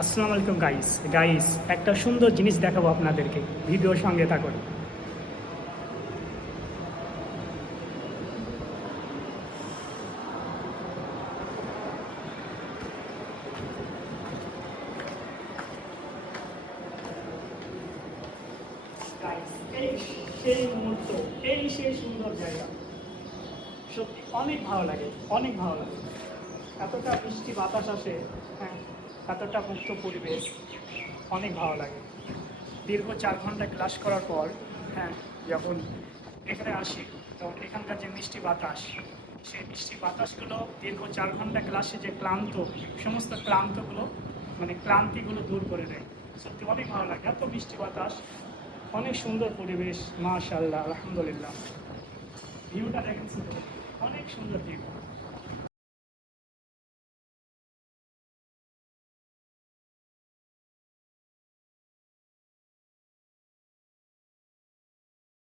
আসসালামু আলাইকুম গাইস একটা সুন্দর জিনিস দেখাবো আপনাদেরকে, ভিডিওর সঙ্গে থাকুন। Guys, এই সেই মুহূর্ত, এই সেই সুন্দর জায়গা, সত্যি অনেক ভালো লাগে, অনেক ভালো লাগে। এতটা বৃষ্টি বাতাস আসে, হ্যাঁ, এতটা মুক্ত পরিবেশ, অনেক ভালো লাগে। দীর্ঘ 4 ঘন্টা ক্লাস করার পর, হ্যাঁ, যখন এখানে আসি তখন এখানকার যে মিষ্টি বাতাস, সেই মিষ্টি বাতাসগুলো দীর্ঘ 4 ঘন্টা ক্লাসে যে সমস্ত ক্লান্তিগুলো দূর করে দেয়। সত্যি অনেক ভালো লাগে, এত মিষ্টি বাতাস, অনেক সুন্দর পরিবেশ, মাশাআল্লাহ, আলহামদুলিল্লাহ। ভিউটা দেখেন, অনেক সুন্দর ভিউ।